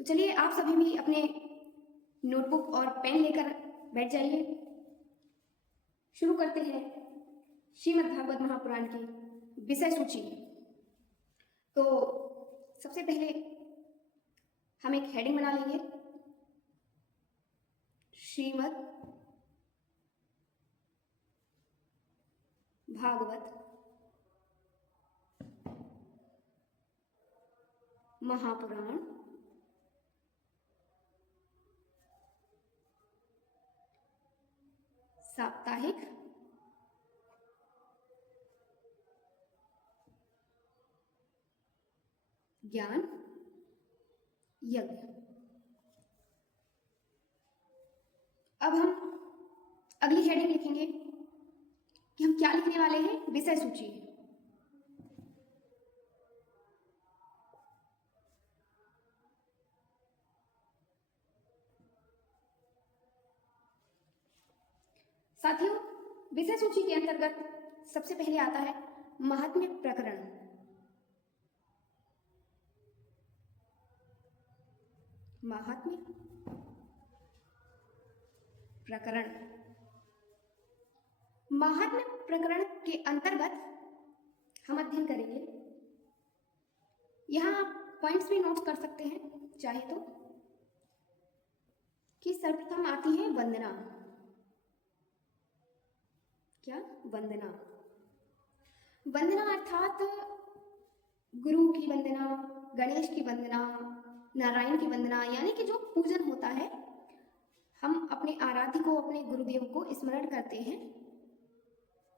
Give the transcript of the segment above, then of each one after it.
तो चलिए आप सभी भी अपने नोटबुक और पेन लेकर बैठ जाइए। शुरू करते हैं श्रीमद् भागवत महापुराण की विषय सूची। तो सबसे पहले हम एक हेडिंग बना लेंगे, श्रीमद् भागवत महापुराण साप्ताहिक ज्ञान यज्ञ। अब हम अगली हेडिंग लिखेंगे कि हम क्या लिखने वाले हैं, विषय सूची। साथियों, विषय सूची के अंतर्गत सबसे पहले आता है महात्म्य प्रकरण। महात्म्य प्रकरण, महात्म्य प्रकरण के अंतर्गत हम अध्ययन करेंगे। यहां आप पॉइंट्स भी नोट कर सकते हैं चाहे तो, कि सर्वप्रथम आती है वंदना। क्या? वंदना। वंदना अर्थात गुरु की वंदना, गणेश की वंदना, नारायण की वंदना, यानी कि जो पूजन होता है, हम अपने आराध्य को, अपने गुरुदेव को स्मरण करते हैं,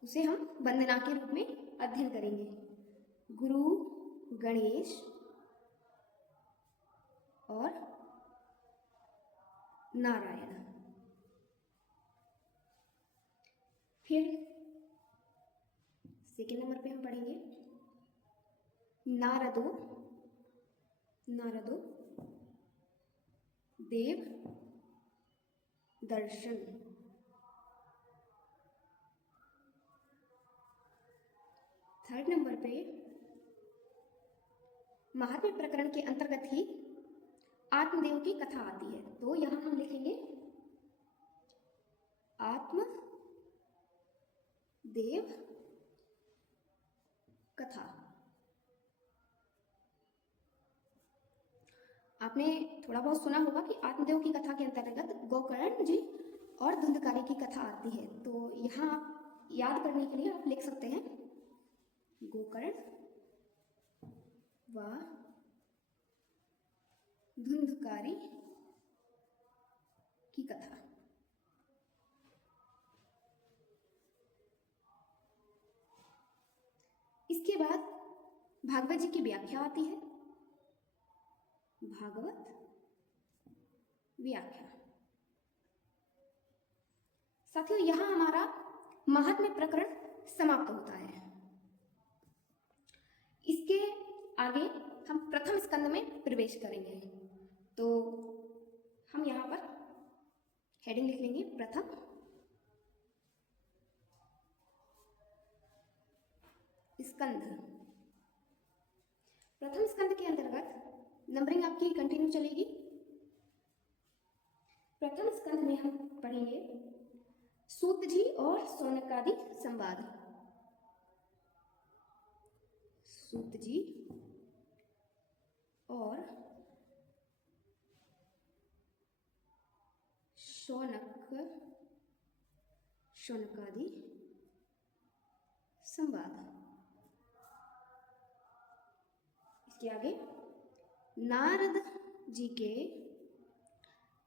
उसे हम वंदना के रूप में अध्ययन करेंगे। गुरु, गणेश और नारायण। फिर सेकेंड नंबर पे हम पढ़ेंगे नारदो, नारदो देव दर्शन। थर्ड नंबर पे महात्म्य प्रकरण के अंतर्गत ही आत्मदेव की कथा आती है, तो यहां हम लिखेंगे आत्मदेव कथा। आपने थोड़ा बहुत सुना होगा कि आत्मदेव की कथा के अंतर्गत गोकर्ण जी और धुंधकारी की कथा आती है, तो यहाँ आप याद करने के लिए आप लिख सकते हैं गोकर्ण व धुंधकारी की कथा। इसके बाद भागवत जी की व्याख्या आती है, भागवत व्याख्या। साथियों, यहां हमारा महात्म्य प्रकरण समाप्त होता है। इसके आगे हम प्रथम स्कंद में प्रवेश करेंगे, तो हम यहां पर हेडिंग लिख लेंगे प्रथम स्कंद। प्रथम स्कंद के अंतर्गत नंबरिंग आपकी कंटिन्यू चलेगी। प्रथम स्कंद में हम पढ़ेंगे सूत जी और शौनकादि संवाद। सूत जी और शौनकादि संवाद। इसके आगे नारद जी के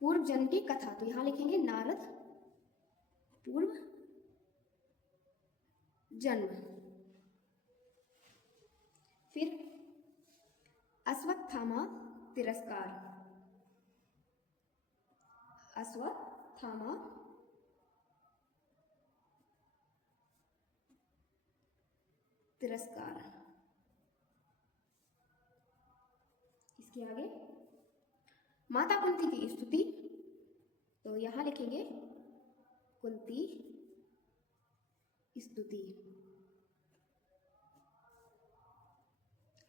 पूर्व जन्म की कथा, तो यहां लिखेंगे नारद पूर्व जन्म। फिर अश्वत्थामा तिरस्कार, अश्वत्थामा तिरस्कार। इसके आगे माता कुंती की स्तुति, तो यहां लिखेंगे कुंती स्तुति।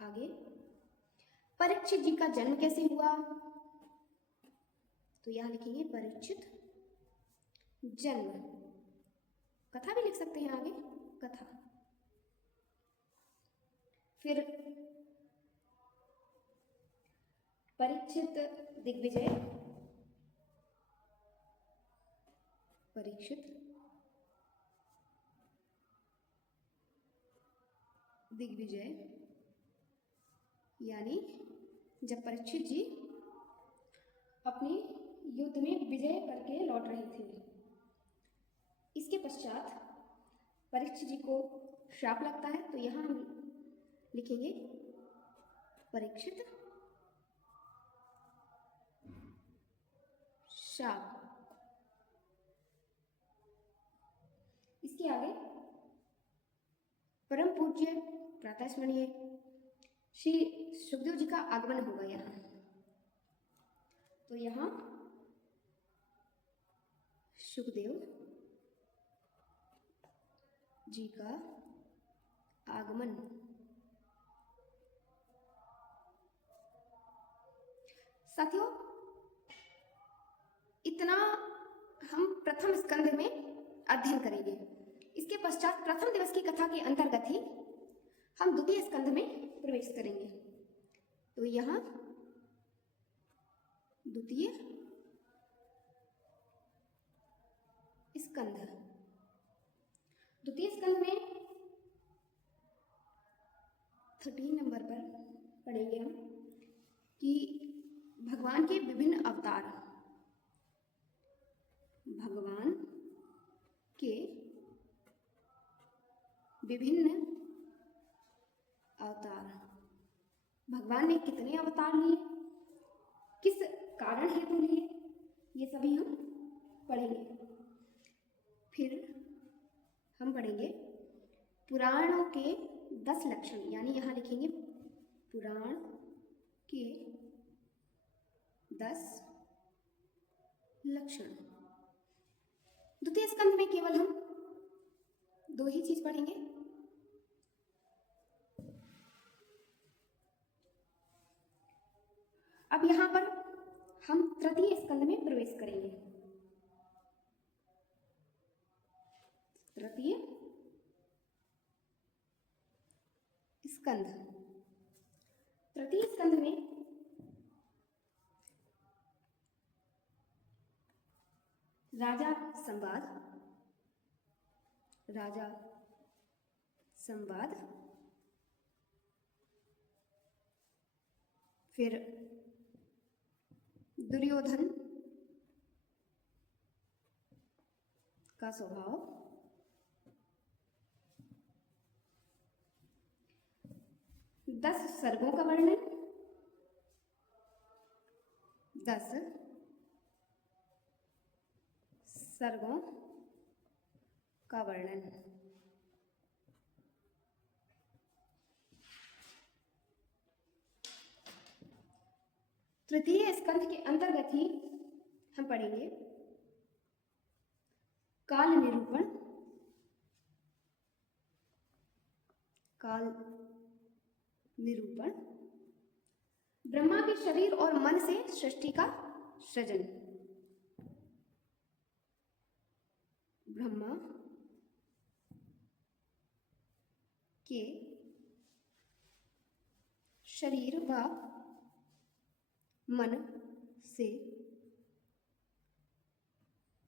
आगे परीक्षित जी का जन्म कैसे हुआ, तो यहाँ लिखेंगे परीक्षित जन्म। कथा भी लिख सकते हैं आगे, कथा। फिर परीक्षित दिग्विजय, परीक्षित दिग्विजय, यानी जब परीक्षित जी अपनी युद्ध में विजय करके लौट रहे थे। इसके पश्चात परीक्षित जी को श्राप लगता है, तो यहाँ हम लिखेंगे परीक्षित शाप। इसके आगे परम पूज्य प्रातः स्मरणीय श्री सुखदेव जी का आगमन होगा यहाँ। तो यहाँ सुखदेव जी का आगमन। साथियों, इतना हम प्रथम स्कंध में अध्ययन करेंगे। इसके पश्चात प्रथम दिवस की कथा के अंतर्गत ही हम द्वितीय स्कंध में प्रवेश करेंगे। तो यहाँ द्वितीय स्कंध, द्वितीय स्कंध में 13 नंबर पर पढ़ेंगे हम कि भगवान के विभिन्न अवतार, भगवान के विभिन्न अवतार, भगवान ने कितने अवतार लिए, किस कारण हेतु लिए, ये सभी हम पढ़ेंगे। फिर हम पढ़ेंगे पुराणों के 10 लक्षण, यानी यहाँ लिखेंगे पुराण के 10 लक्षण। द्वितीय स्कंध में केवल हम 2 ही चीज पढ़ेंगे। अब यहाँ पर हम तृतीय स्कंध में प्रवेश करेंगे। तृतीय स्कंध, तृतीय स्कंध में राजा संवाद, राजा संवाद, फिर दुर्योधन का स्वभाव, दस सर्गों का वर्णन, 10 सर्गों का वर्णन। तृतीय स्कंध के अंतर्गत ही हम पढ़ेंगे काल निरूपण, काल निरूपण, ब्रह्मा के शरीर और मन से सृष्टि का सृजन, ब्रह्मा के शरीर व मन से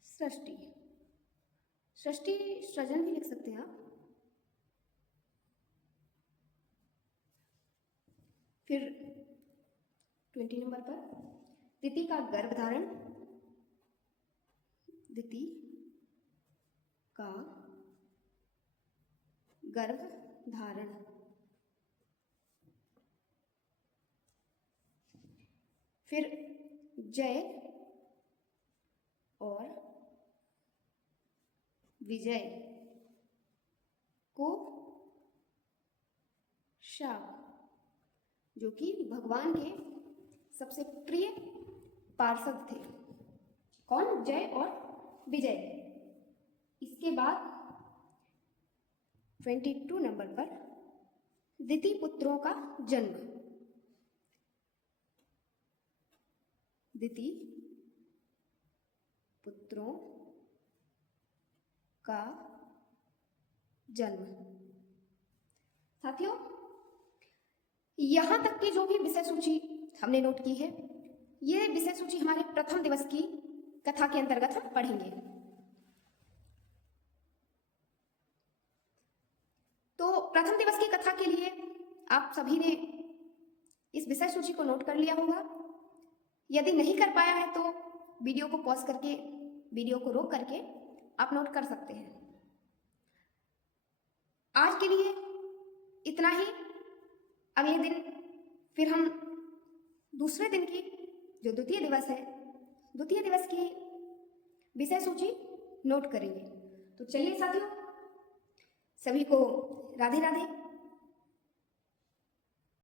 सृष्टि, सृष्टि सृजन भी लिख सकते हैं आप। फिर 20 नंबर पर दिति का गर्भधारण, दिति का गर्भधारण, फिर जय और विजय को शाप, जो कि भगवान के सबसे प्रिय पार्षद थे। कौन? जय और विजय। इसके बाद 22 नंबर पर दिति पुत्रों का जन्म, दिति पुत्रों का जन्म। साथियों, यहां तक की जो भी विषय सूची हमने नोट की है, ये विषय सूची हमारे प्रथम दिवस की कथा के अंतर्गत हम पढ़ेंगे। तो प्रथम दिवस की कथा के लिए आप सभी ने इस विषय सूची को नोट कर लिया होगा। यदि नहीं कर पाया है तो वीडियो को पॉज करके, वीडियो को रोक करके आप नोट कर सकते हैं। आज के लिए इतना ही। अगले दिन फिर हम दूसरे दिन की जो द्वितीय दिवस है, द्वितीय दिवस की विषय सूची नोट करेंगे। तो चलिए साथियों, सभी को राधे राधे।